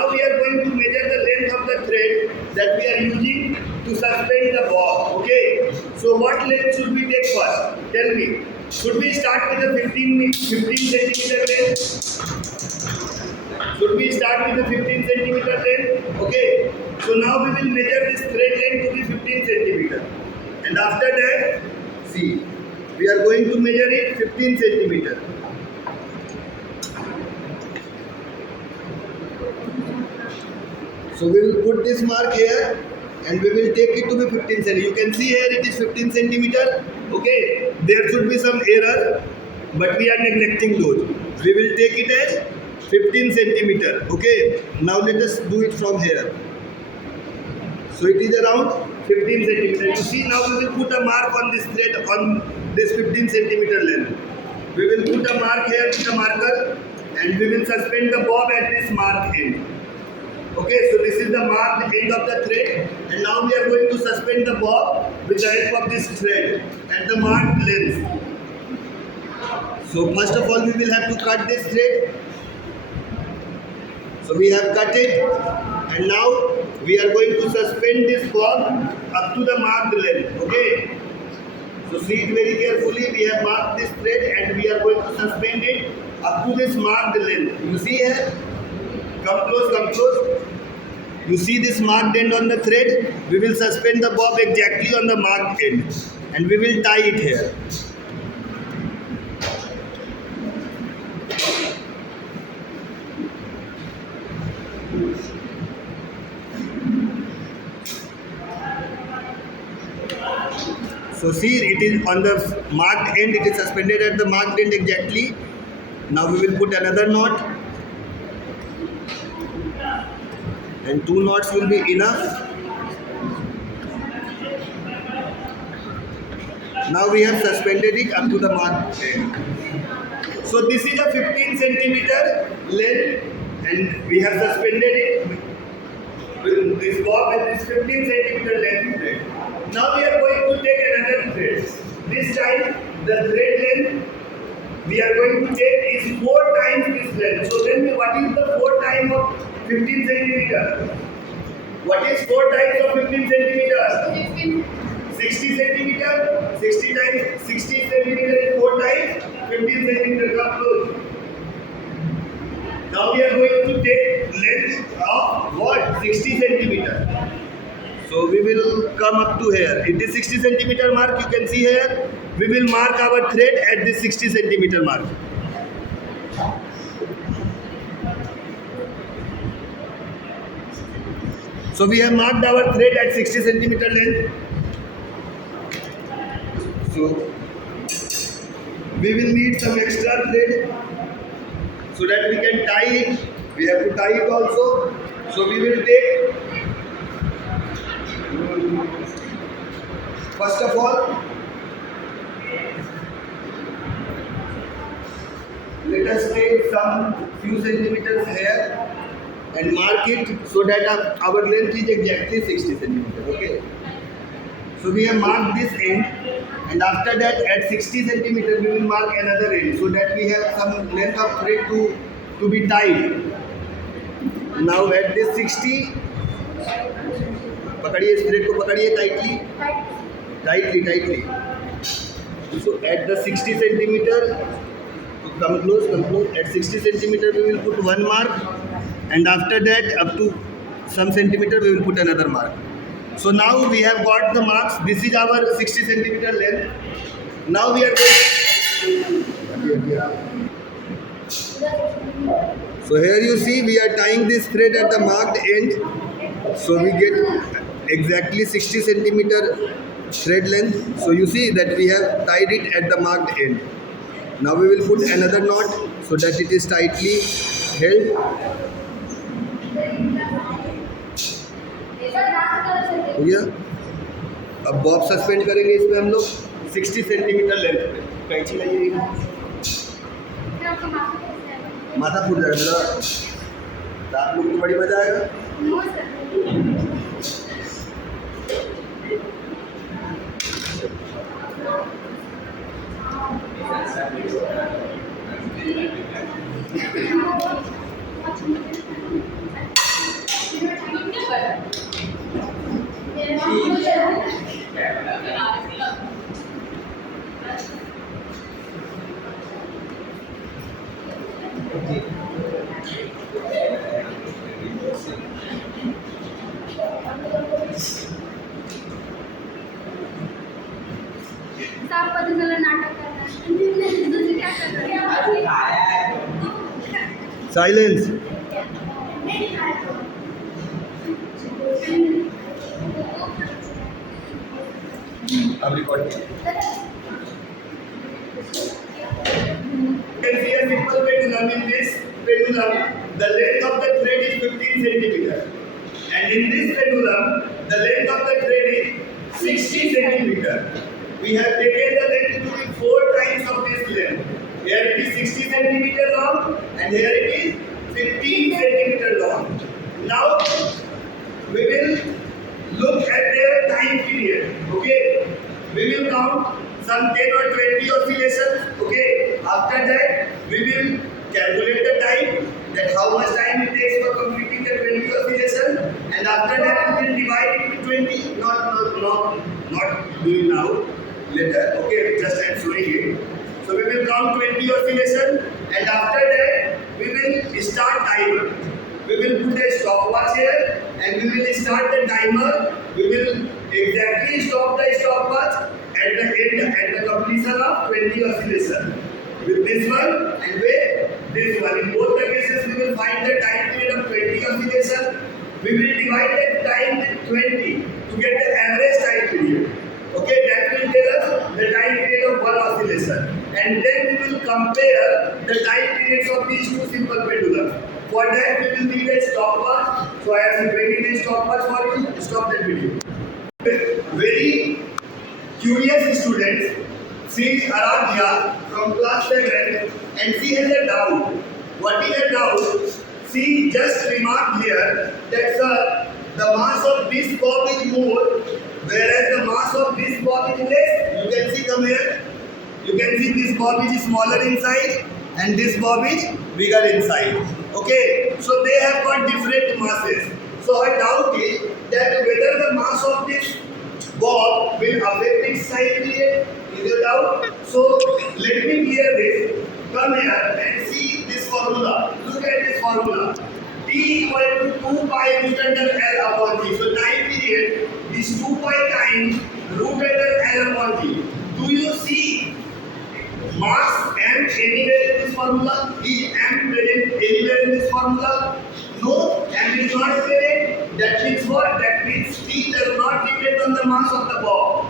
now we are going to measure the length of the thread that we are using to suspend the bob. Okay. So what length should we take first? Tell me. Should we start with the 15 centimeter length? Should we start with the 15 centimeter length? Okay. So now we will measure this thread length to be 15 centimeter. And after that, see, we are going to measure it 15 centimeter. So we will put this mark here and we will take it to be 15 centimeter. You can see here it is 15 centimeter. Okay, there should be some error, but we are neglecting those. We will take it as 15 centimeter. Okay, now let us do it from here. So it is around 15 centimeter. You see, now we will put a mark on this thread on this 15 centimeter length. We will put a mark here with a marker and we will suspend the bob at this mark end. Okay, so this is the marked end of the thread, and now we are going to suspend the bob with the help of this thread at the marked length. So first of all, we will have to cut this thread. So we have cut it, and now we are going to suspend this bob up to the marked length. Okay. So see it very carefully. We have marked this thread, and we are going to suspend it up to this marked length. You see here. Come close, come close. You see this marked end on the thread? We will suspend the bob exactly on the marked end and we will tie it here. So see, it is on the marked end, it is suspended at the marked end exactly. Now we will put another knot. And 2 knots will be enough. Now we have suspended it up to the marked end. So this is a 15 centimeter length and we have suspended it with this bob with this 15 centimeter length thread. Now we are going to take another thread. This time the thread length we are going to take is 4 times this length. So tell me, what is the 4 times of 15 centimeter? What is 4 times of 15 centimeter? 60 centimeter. 60 times 60 centimeter is 4 times 15 centimeter. Come close. Now we are going to take length of what? 60 centimeter. So we will come up to here. It is 60 centimeter mark. You can see here. We will mark our thread at this 60 centimeter mark. So we have marked our thread at 60 centimeter length. So we will need some extra thread so that we can tie it. We have to tie it also. So we will take, first of all, let us take some few centimeters here and mark it so that our length is exactly 60 centimeters. Okay. So we have marked this end, and after that at 60 centimeters we will mark another end so that we have some length of thread to be tied. Now at this 60, पकड़िए इस thread को पकड़िए tightly. So at the 60 centimeter, come close. At 60 centimeter we will put one mark, and after that up to some centimeter we will put another mark. So now we have got the marks. This is our 60 centimeter length. Now we are going. So here you see we are tying this thread at the marked end. So we get exactly 60 centimeter thread length. So you see that we have tied it at the marked end. Now we will put another knot so that it is tightly held. हो गया. अब Bob suspend करेंगे इसमें हम लोग 60 centimetre length पे. कैंची लाइए. माथा फूट जाएगा तो आप लोग को बड़ी मजा आएगा. Silence. अब record can see a simple pendulum. In this pendulum, the length of the thread is 15 centimeter, and in this pendulum, the length of the thread is 60 centimeter. We have taken the length to be 4 times of this length. Here it is 60 centimeter long, and here it is 15 centimeter long. Now we will look at their time period. Okay, we will count some 10 or 20 oscillations. Okay, after that we will calculate the time, that how much time it takes for completing the 20 oscillation, and after that we will divide it into 20. Not doing now, later. Okay, just I am showing it. So we will count 20 oscillation, and after that we will start timer. We will put a stopwatch here, and we will start the timer. We will exactly stop the stopwatch at the end, at the completion of 20 oscillation. With this one and with this one. In both the cases, we will find the time period of 20 oscillation. We will divide the time with 20 to get the average time period. Okay, that will tell us the time period of one oscillation. And then we will compare the time periods of these two simple pendulums. For that, we will need a stopwatch. So I am bringing a stopwatch for you. Stop that video. Very curious students, she is Aradhya from class 7, and she has a doubt. What is her doubt? She just remarked here that, sir, the mass of this bob is more, whereas the mass of this bob is less. You can see, come here. You can see this bob is smaller inside and this bob is bigger inside. Okay, so they have got different masses. So her doubt is that whether the mass of this bob will affect its time period. Is your doubt? So let me clear this. Come here and see this formula. Look at this formula. T equal to 2 pi root under L upon T. So time period is 2 pi times root under L upon T. Do you see mass M anywhere in this formula? Is M present anywhere in this formula? No, M is not present. That means what? That means T does not depend on the mass of the bob.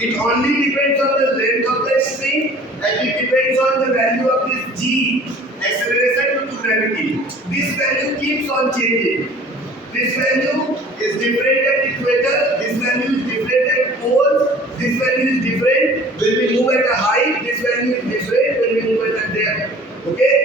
It only depends on the length of the string, and it depends on the value of this G, acceleration due to gravity. This value keeps on changing. This value is different at equator, this value is different at poles, this value is different when we move at a height, this value is different when we move at a depth. Okay?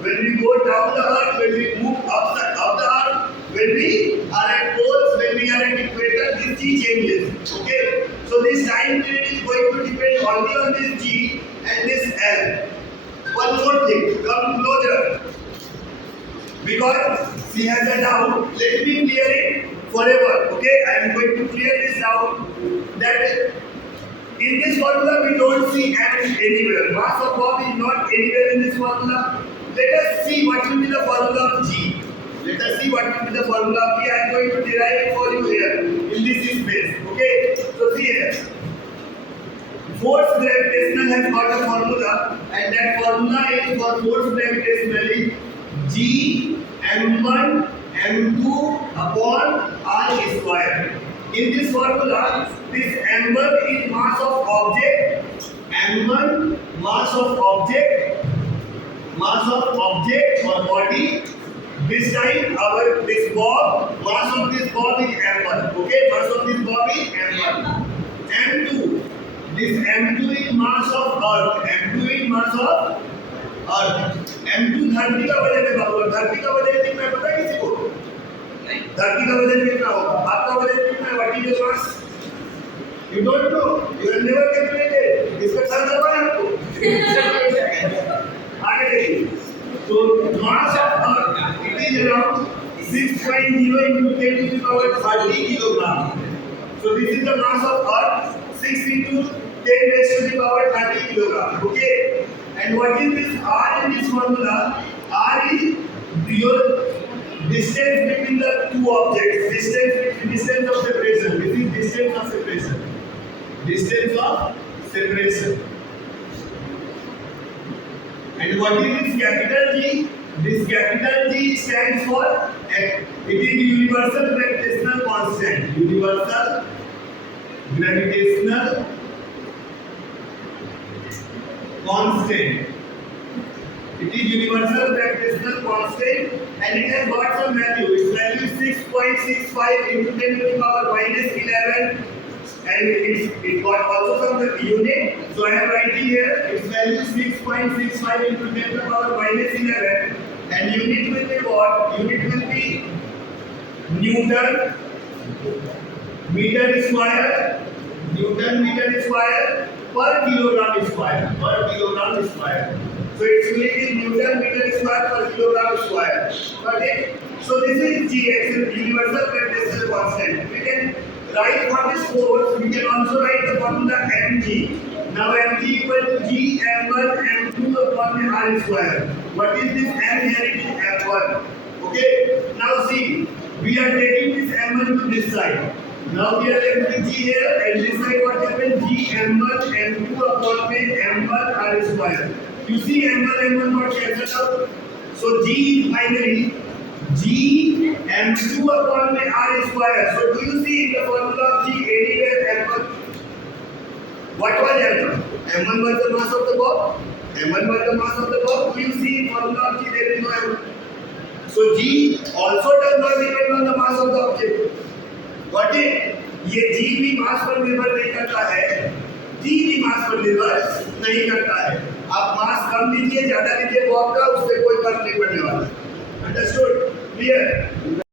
When we go down the earth, when we move up the earth, when we are at poles, when we are at equator, this G changes. Okay? So this time period is going to depend only on this G and this L. One more thing, come closer. Because she has a doubt, let me clear it forever. Okay, I am going to clear this doubt that in this formula we don't see M anywhere. Mass of bob is not anywhere in this formula. Let us see what will be the formula of G. Let us see what will be the formula of G. I am going to derive it for you here in this space. Okay, so see here. Force gravitational has got a formula, and that formula is for force gravitationally G m1 m2 upon r square. In this formula, this m1 is mass of object, m1 mass of object or body. This time this bob, mass of this bob is m1. Okay, mass of this bob is m1. m2, this m2 is mass of earth. m2 is mass of earth. m2 धरती का वजन है बाबू. धरती का वजन कितना है पता है किसी को? धरती का वजन कितना होगा? आपका वजन कितना है? What is your mass? You don't know. You have never calculated. इसका सर दबा है आपको. आगे देखिए. So mass of earth it is around 6.0 into 10 to the power 30 kilogram. So this is the mass of earth. 6 into 10 raised to the power 30 kilogram. Okay. And what is this R in this formula? R is your distance between the two objects. Distance of separation. This is distance of separation. Distance of separation. And what is this capital G? This capital G stands for it is universal gravitational constant. Universal gravitational constant. It is universal gravitational constant and it has got some value. Its value is 6.65 into 10 to the power minus 11 and it got also some unit. So I am writing here its value is 6.65 into 10 to the power minus 11 and unit will be what? Unit will be Newton meter square. Newton meter square per kilogram square. Per kilogram square. So its unit is Newton meter square per kilogram square. Okay. So this is Gx, universal gravitational constant. We can write for this force. We can also write the formula mg. Now mg equal to G m1 m2 upon r square. What is this m here? It is m1. Okay. Now see, we are taking this m1 to this side. Now we are left with G here and this side what happens? G m1 m2 upon m1 r square. You see m1 got cancelled out. So G is finally G m2 upon r square. So do you see in the formula of G anywhere m1? What was m1? m1 was the mass of the ball. m1 was the mass of the ball. Do you see in formula of G there is no m1? So G also does not depend on the mass of the object. Got it? ये G भी मास पर निर्भर नहीं करता है, G भी मास पर निर्भर नहीं करता है. आप मास कम लीजिए ज्यादा लीजिए वो आपका उससे कोई फर्क नहीं पड़ने वाला. अंडरस्टूड? क्लियर?